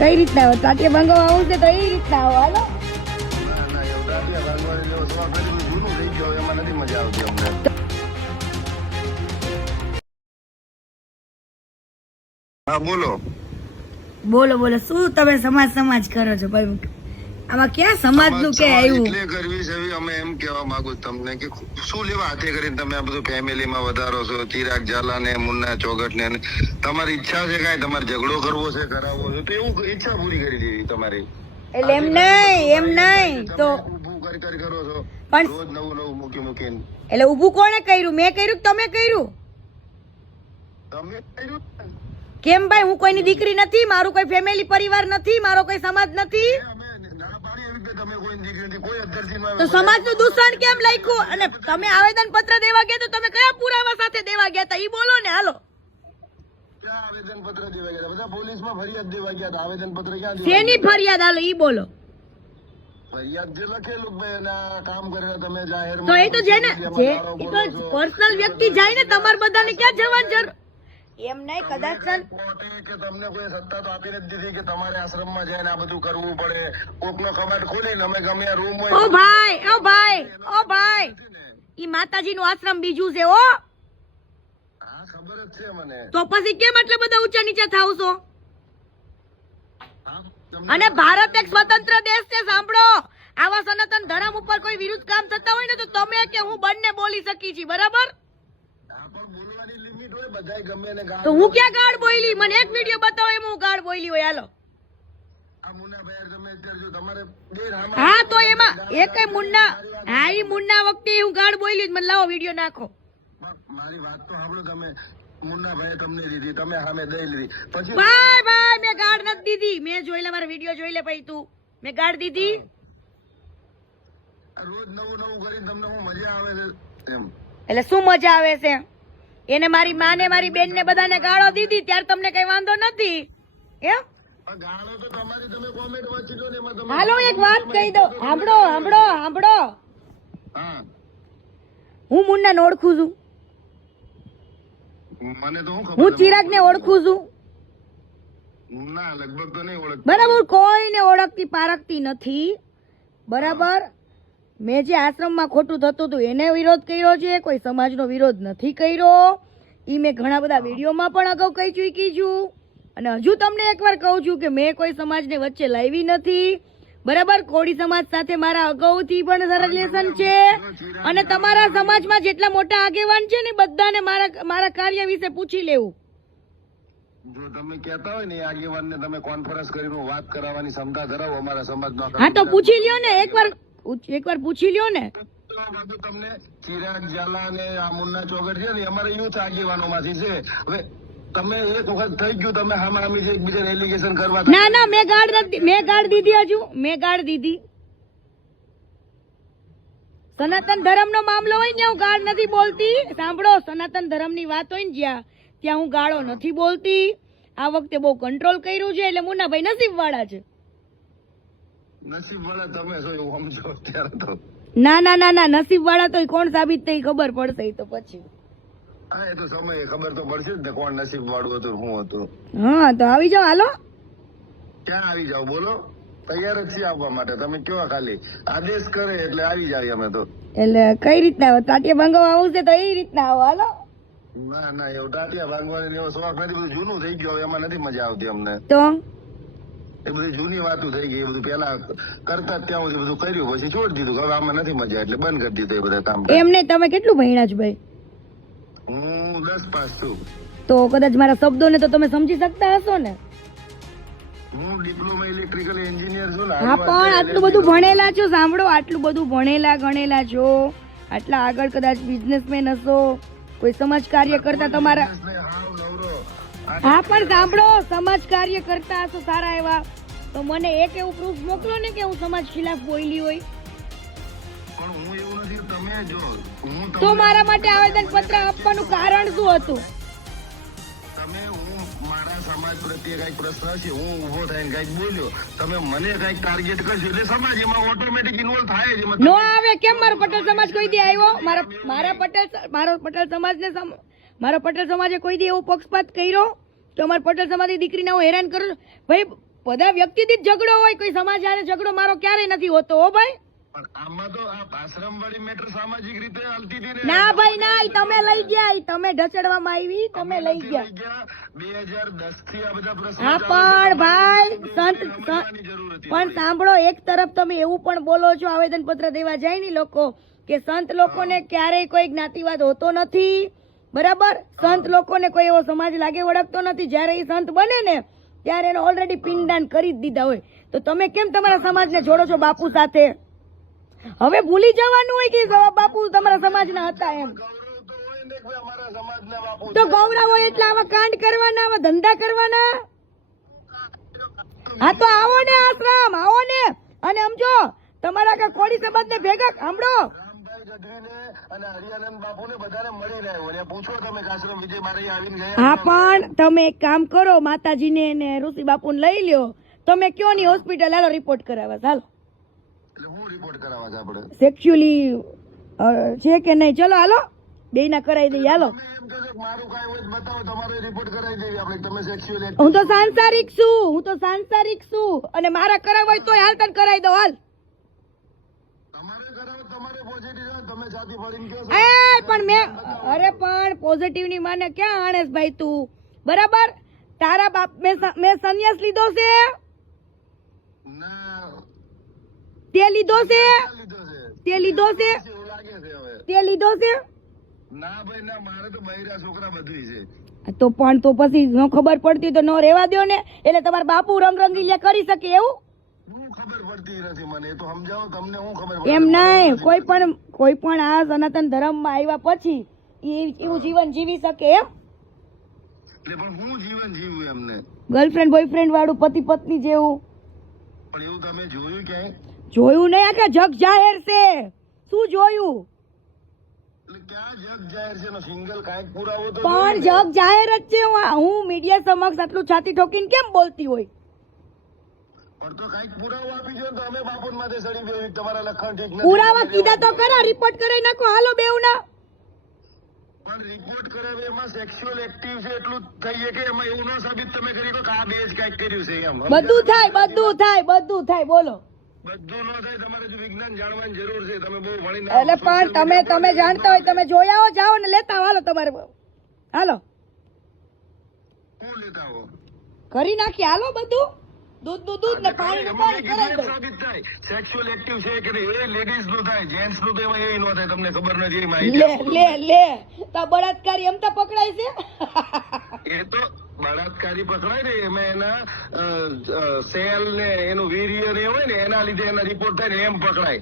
કઈ રીતના આવો? તાટિયા ભાંગવા આવું છે તો એ રીતના આવો. હાલો હા બોલો બોલો બોલો, શું તમે સમાજ કરો છો ભાઈ? આમાં ક્યાં સમાજ નું કે આવ્યું? એટલે કરવી છે અમે એમ કેવા માંગુ તમને કે શું લેવા હાથે કરીને તમે આ બધું ફેમિલીમાં વધારો છો? ચિરાગ ઝાલા ને મુન્ના ચોગટ ને તમારી ઈચ્છા છે કાંઈ તમારે ઝઘડો કરવો છે, કરાવવો છે તો એવું ઈચ્છા પૂરી કરી દેવી તમારી. એટલે એમ નહીં તો ઊભું કરી કરો છો પણ રોજ નવું મૂકીને. એટલે ઊભું કોણે કર્યું? મેં કર્યું કે તમે કર્યું? તમે કર્યું કેમ ભાઈ? હું કોઈની દીકરી નથી, મારું કોઈ ફેમિલી પરિવાર નથી, મારો કોઈ સમાજ નથી. તો સમાજ નું દૂષણ કેમ લખ્યું? અને તમે આવેદન પત્ર દેવા ગયા તો તમે કયા પુરાવા સાથે દેવા ગયા હતા ઈ બોલો ને. હાલો આવેદન પત્ર દેવા ગયા બધા પોલીસમાં ફરિયાદ દેવા ગયા હતા. આવેદન પત્ર ક્યાં શેની ફરિયાદ? હાલો ઈ બોલો. ફરિયાદ જે લખેલું ભાઈ એના કામ કરેલા તમે જાહેર તો એ તો જે ને જે પર્સનલ વ્યક્તિ જાય ને, તમારે બધાને ક્યાં જવાની જરૂર? એમ નહીં, કદાચ કે તમને કોઈ સત્તા તો આપી નથી દીધી કે તમારે આશ્રમમાં જઈને આ બધું કરવું પડે. કોકનો કબાટ ખોલીને અમે ગમે આ રૂમ હોય. ઓ ભાઈ ઈ માતાજી નું આશ્રમ બીજું છે. ઓ હા ખબર જ છે મને. તો પછી કેમ આટલા બધા ઊંચા નીચા થાવ છો? અને ભારત એક સ્વતંત્ર દેશ છે. સાંભળો, આવા સનાતન ધર્મ ઉપર કોઈ વિરુદ્ધ કામ થતા હોય ને તો તમે કે હું બંને બોલી શકી છી, બરાબર? તો હું ક્યાં ગાળ બોલી? મને એક વિડીયો બતાવો એમાં હું ગાળ બોલી હોય. હાલો હા તો એમાં એક મુન્ના, હા ઈ મુન્ના વખતે હું ગાળ બોલી, મને લાવો વિડીયો નાખો. મારી વાત તો સાંભળો તમે. મુન્નાભાઈ તમને દીધી, તમે સામે દઈ લીધી. પછી ભાઈ મેં ગાળ નથી દીધી. મેં જોઈ લે, મારા વિડીયો જોઈ લે. પછી તું મેં ગાળ દીધી? રોજ નવું કરી તમને હું મજા આવે છે એમ? એટલે શું મજા આવે છે? એને મારી માને મારી બેન ને બધાને ગાળો દીધી ત્યારે તમને કઈ વાંધો નથી એમ? ગાળો તો તમારી, તમે કોમેન્ટ વાંચી લો ને એમાં તમે. હાલો એક વાત કહી દો, સાંભળો. હા હું મુન્નાને ઓળખું છું, મને તો ખબર. હું ચિરાગને ઓળખું છું. ના લગભગ તો નહીં ઓળખ. બરાબર, કોઈને ઓળખતી પારખતી નથી, બરાબર? મેં જે આશ્રમમાં ખોટું થતું હતું એને વિરોધ કર્યો છે, કોઈ સમાજનો વિરોધ નથી કર્યો. ઈ મેં ઘણા બધા વિડીયોમાં પણ અગાઉ કહી ચૂકી છું. અને હજુ તમને એકવાર કહું છું કે મેં કોઈ સમાજને વચ્ચે લાવી નથી, બરાબર? કોળી સમાજ સાથે મારા અગાઉથી પણ રિલેશન છે. અને તમારા સમાજમાં જેટલા મોટા આગેવાન છે ને બધાને મારા કાર્ય વિશે પૂછી લેવું. જો તમે કહેતા હોય ને આગેવાનને તમે કોન્ફરન્સ કરીને વાત કરાવવાની ક્ષમતા ધરાવો અમારા સમાજનો. હા તો પૂછી લ્યો ને એકવાર પૂછી લ્યો ને. તમને ચિરાગ ઝાલા ને આ મુન્ના ચોગટ છે ને અમારા યુથ આગેવાનો માંથી છે. હવે તમે એક વખત થઈ ગયું, તમે હામી જે એકબીજાને એલિગેશન કરવા. ના મેં ગાળ દીધી. હજુ મેં ગાળ દીધી? સનાતન ધર્મ નો મામલો હોય ને હું ગાળ નથી બોલતી. સાંભળો, સનાતન ધર્મ ની વાત હોય ને ત્યાં હું ગાળો નથી બોલતી. આ વખતે બહુ કંટ્રોલ કર્યું છે. એટલે મુન્નાભાઈ નસીબ વાળા છે. નસીબ વાળા તમે છો એવું સમજો અત્યારે તો. ના નસીબ વાળા તો કોણ સાબિત થઈ ખબર પડશે તો પછી. હા એ તો સમય ખબર તો પડશે જ ને કોણ નસીબ વાળું હતું શું હતું. હા તો આવી જાઓ. હાલો ક્યાં આવી જાવ બોલો? તૈયાર જ છીએ આવવા માટે. તમે કયો ખાલી આદેશ કરે એટલે આવી જાય અમે તો. એટલે કઈ રીતના આવો? તાટિયા ભાંગવા આવું છે તો એ રીતના આવો. હાલો ના એવું ટાટિયા ભાંગવાની એવો શોખ નથી. બધું જૂનું થઈ ગયું, એમાં નથી મજા આવતી અમને. તો એ બધી જૂની વાતો થઈ ગઈ. એ બધું પેલા કરતા ત્યાં સુધી બધું કર્યું, પછી છોડી દીધું. હવે આમાં નથી મજા એટલે બંધ કરી દીધું એ બધા કામ. એમને તમે કેટલું ભણ્યા છો ભાઈ? હું 10 પાસ છું. તો કદાચ મારા શબ્દોને તો તમે સમજી શકતા હશો ને? હું ડિપ્લોમા ઇલેક્ટ્રિકલ એન્જિનિયર છું. હા પણ આટલું બધું ભણેલા છો, સાંભળો, આટલું બધું ભણેલા ગણેલા છો, આટલા આગળ કદાચ બિઝનેસમેન હશો, કોઈ સમાજ કાર્ય કરતા તમારા. હા પણ સાંભળો, સમાજ કાર્ય કરતા હશો સારા એવા, તો મને એક એવું પ્રૂફ મોકલો ને કે હું સમાજ ખિલાફ બોલી હોય. પણ હું એવું નથી. તમે જો તો મારા માટે આવેદન પત્ર આપવાનું કારણ શું હતું? તમે હું મારા સમાજ પ્રત્યે કઈક પ્રશ્ન છે, હું ઉભો થઈને કઈક બોલ્યો, તમે મને કઈક ટાર્ગેટ કરશો એટલે સમાજ એમાં ઓટોમેટિક ઇન્વોલ્વ થાય જ. નો આવે કેમ? મારો પટેલ સમાજ કોઈ દી આવ્યો? મારો પટેલ સમાજે કોઈ દી એવો પક્ષપાત કર્યો તો અમારા પટેલ સમાજની દીકરીને હું હેરાન કરું? ભાઈ બધા વ્યક્તિથી જ ઝઘડો હોય, કોઈ સમાજ હારે ઝઘડો મારો ક્યારેય નથી હોતો હો ભાઈ. પણ આમાં તો આ આશ્રમવાળી મેટર સામાજિક રીતે હાલતી હતી ને. ના ભાઈ ના, ઈ તમે લઈ ગયા, ઈ તમે ઢસડવામાં આવી, તમે લઈ ગયા. 2010 થી આ બધા પ્રશ્નો હા ચાલે પણ છે. ભાઈ સમજવાની જરૂર હતી. પણ સાંભળો, એક તરફ તમે એવું પણ બોલો છો, આવેદન પત્ર દેવા જાય ને લોકો કે સંત લોકોને ક્યારેય કોઈ જ્ઞાતિવાદ હોતો નથી, બરાબર? સંત લોકોને કોઈ એવો સમાજ લાગે વળગતો નથી. જ્યારે એ સંત બને ને ત્યારે એને ઓલરેડી પિંડદાન કરી જ દીધા હોય. તો તમે કેમ તમારા સમાજને જોડો છો બાપુ સાથે? હવે ભૂલી જવાનું હોય કે બાપુ તમારા સમાજના હતા એમ. ગૌરવ તો હોય ને કે ભાઈ અમારા સમાજના બાપુ તો ગૌરવ હોય એટલે આવા કાંડ કરવાના, આવા ધંધા કરવાના. હા તો આવો ને આશ્રમ, આવો ને. અને સમજો તમારા કે કોળી સમાજને ભેગા સાંભળો, રામભાઈ ગઢવીને અને હરિયાનંદ બાપુને બધાને મળી રહ્યો અને પૂછો તમે કે આશ્રમ વિજય મારે આવીને ગયા. હા પણ તમે એક કામ કરો, માતાજીને ને ઋષિ બાપુને લઈ લ્યો, તમે કયો ની હોસ્પિટલ હાલો રિપોર્ટ કરાવવા. ચાલો એટલે હું રિપોર્ટ કરાવવા છે આપણે? સેક્સ્યુઅલી છે કે નહીં? ચલો હાલો બેયના કરાવી દઈએ. હાલો, તમે એમ કહો કે મારું કાંઈ હોય તો બતાવો, તમારો રિપોર્ટ કરાવી દેવી આપણે. તમે સેક્સ્યુઅલ હું તો સાંસારિક છું, હું તો સાંસારિક છું, અને મારા કરાવવા હોય તોય હાલ તને કરાવી દો. હાલ તમારે કરાવો, તમારે પોઝિટિવ હોય તમે જાતિ ફરીને કહો છો. એ પણ અરે પણ પોઝિટિવ ની માને ક્યાં આણેસ ભાઈ તું? બરાબર, તારા બાપ મેં સંન્યાસ લીધો છે, ના તે લીધો છે, લીધો છે તે લીધો છે, એવું લાગે છે હવે. તે લીધો છે. ના ભાઈ ના, મારે તો બૈરા છોકરા બધું છે. તો પણ તો પછી ન ખબર પડતી તો ન રહેવા દો ને. એટલે તમારા બાપુ રંગરંગીલિયા કરી શકે એવું? શું ખબર પડતી નથી મને, એ તો સમજાવો તમને. હું ખબર એમ નહીં, કોઈ પણ આ સનાતન ધર્મમાં આવ્યા પછી એવું જીવન જીવી શકે એમ? એટલે પણ હું જીવન જીવું એમને. ગર્લફ્રેન્ડ બોયફ્રેન્ડ વાળું, પતિ પત્ની જેવું પણ એવું તમે જોયું ક્યાંય? જોયું નહીં? આખા જગ જાહેર છે. શું જોયું? એટલે ક્યાં જગ જાહેર છે એનો સિંગલ કાંઈક પુરાવો તો પણ જગ જાહેર જ છે. હું મીડિયા સમક્ષ આટલું છાતી ઠોકીને કેમ બોલતી હોય? પણ તો કાંઈક પુરાવો આપી દો તો અમે બાપુન માથે સડી ગયો. તમારા લખણ ઠીક નથી. પુરાવા કીધા તો ખરા, રિપોર્ટ કરાવી નાખો. હાલો બેવના. પણ રિપોર્ટ કરાવે એમાં સેક્સ્યુઅલ એક્ટિવ છે એટલું થઈએ કે એમાં એવું ન સાબિત તમે કરી દો કે આ બે જ કાંઈક કર્યું છે એમ. બધું થાય, બધું થાય, બધું થાય. બોલો. બધું ન થાય. તમારે જો વિજ્ઞાન જાણવાની જરૂર છે. તમે બહુ ભણીને એટલે પણ તમે જાણતા હોય, તમે જોઈ આવો, જાઓ ને લેતા આવો. હાલો તમારે, હાલો શું લેતા આવો? કરી નાખીએ. હાલો બધું, દૂધ ને પાણી એમાં કરાવી દો. સાબિત થાય સેક્સ્યુઅલ એક્ટિવ છે કે નહીં. એ લેડીઝ નું થાય, જેન્ટ્સ નું તો એમાં એ ન થાય. તમને ખબર નથી એ માહિતી. લે તો બળાત્કારી એમ તો પકડાય છે. એ તો બળાત્કારી પકડાય ને એમાં એના સેલ ને એનું વીર્ય ને હોય ને એના લીધે એના રિપોર્ટ થાય ને એમ પકડાય.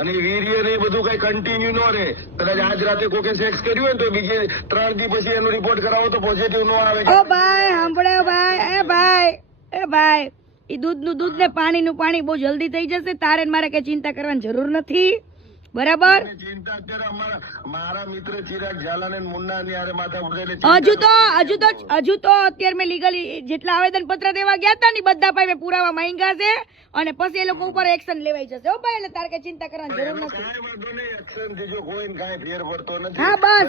અને વીર્ય ને એ બધું કઈ કન્ટિન્યુ ન રહે. કદાચ આજ રાતે કોકે સેક્સ કર્યું હોય ને તો બીજે 3 દી પછી એનો રિપોર્ટ કરાવો તો પોઝિટિવ ન આવે. ઓ ભાઈ સાંભળે ભાઈ, એ ભાઈ ઈ દૂધ ને પાણીનું પાણી બહુ જલ્દી થઈ જશે. તારે ને મારે કઈ ચિંતા કરવાની જરૂર નથી, બરાબર? ચિંતા અત્યારે મારા મિત્ર ચિરાગ ઝાલા ને મુન્ના ની હારે માથા ઉઠે. હજુ તો અત્યારે મેં લીગલી જેટલા આવેદન પત્ર દેવા ગયા હતા ને બધા ભાઈ મેં પુરાવા માંગ્યા છે, અને પછી એ લોકો ઉપર એક્શન લેવાઈ જશે. હો ભાઈ, એટલે તારે કઈ ચિંતા કરવાની જરૂર નથી. કાંઈ વાંધો નહીં. એક્શન થી જો કોઈ કાંઈ ફેર પડતો નથી. હા બસ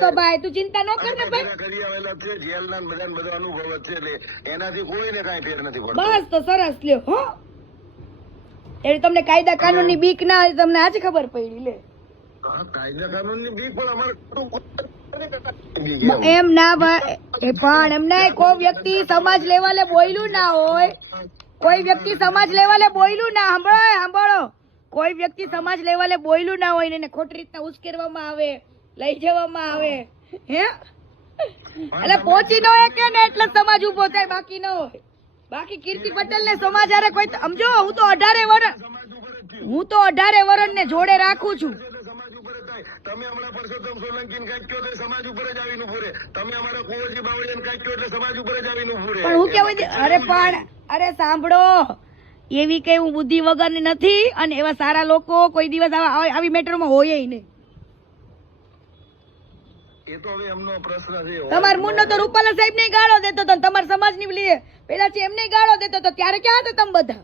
તો ભાઈ તું ચિંતા ન કર ને ભાઈ. કરી આવેલા છે જેલના બધાને બધો અનુભવ જ છે એટલે એનાથી કોઈને કાંઈ ફેર નથી પડતો. બસ તો સરસ લ્યો. હો એટલે તમને કાયદા કાનૂન ની બીક ના હોય, તમને આજ ખબર પડી. લે હા, કાયદા કાનૂન ની બીક પણ અમારે એમ ના ભાઈ, પણ એમ નહીં. કોઈ વ્યક્તિ સમાજ લેવલે બોલ્યું ના હોય, કોઈ વ્યક્તિ સમાજ લેવલે બોલ્યું ના, સાંભળો, કોઈ વ્યક્તિ સમાજ લેવલે બોલ્યું ના હોય ને એને ખોટી રીતના ઉશ્કેરવામાં આવે, લઈ જવામાં આવે, હે એટલે પહોંચી ન હોય કે ને એટલે સમાજ ઉભો થાય, બાકી ન હોય. બાકી કીર્તિ પટેલ ને સમાજ હારે કોઈ સમજો, હું તો 18 વર્ષ ને જોડે રાખું છું. સમાજ ઉપર જ થાય. તમે હમણાં પરસોત્તમ સોલંકી કાંઈક કહો તો સમાજ ઉપર જ આવીને ઉભું રહે. તમે અમારા કુંવરજી બાવળિયાને કાંઈક કહો એટલે સમાજ ઉપર જ આવીને ઉભું રહે. પણ હું કેવું, અરે સાંભળો, એવી કઈ હું બુદ્ધિ વગરની નથી, અને એવા સારા લોકો કોઈ દિવસ આવી મેટરમાં હોય નહીં. એ તો હવે એમનો પ્રશ્ન છે. તમાર મુન્નો તો રૂપાલા સાહેબ ને ગાળો દેતો તો, તમારા સમાજ ની પેલા છે એમને ગાળો દેતો તો, ત્યારે ક્યાં હતા તમે બધા?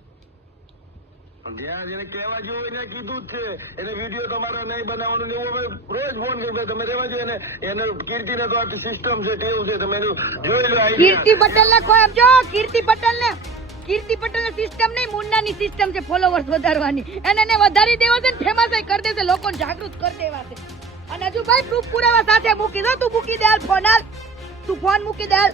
જ્યાં જેને કહેવા જેવું એને કીધું જ છે. એને વિડીયો તમારે નહીં બનાવવાનું ને એવું અમે રોજ ફોન કરી તમે રહેવા જોઈએ. એને કીર્તિ ને તો આખી સિસ્ટમ છે, ટેવ છે. તમે એનું જોઈ લો. કીર્તિ પટેલ ને કોઈ સમજો, કીર્તિ પટેલ ને સિસ્ટમ નહીં, મુન્નાની સિસ્ટમ છે ફોલોવર્સ વધારવાની. એને વધારી દેવા છે ને ફેમસ કરી દેશે, લોકોને જાગૃત કરી દેવા છે. અને હજુ ભાઈ પ્રૂફ પુરાવા સાથે મૂકી દો. તું મૂકી દે હાલ ફોન, હાલ તું ફોન મૂકી દે હાલ.